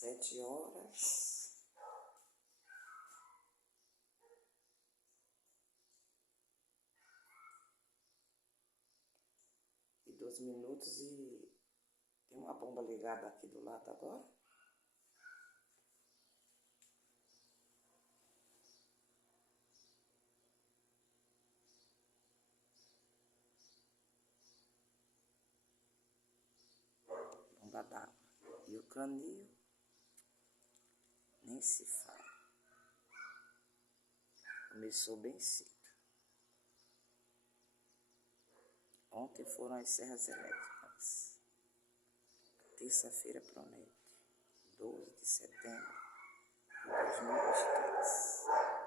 7h02 e tem uma bomba ligada aqui do lado agora. Bomba d'água. E o canil nem se fala. Começou bem cedo. Ontem foram as serras elétricas. Terça-feira promete. 12 de setembro de 2023.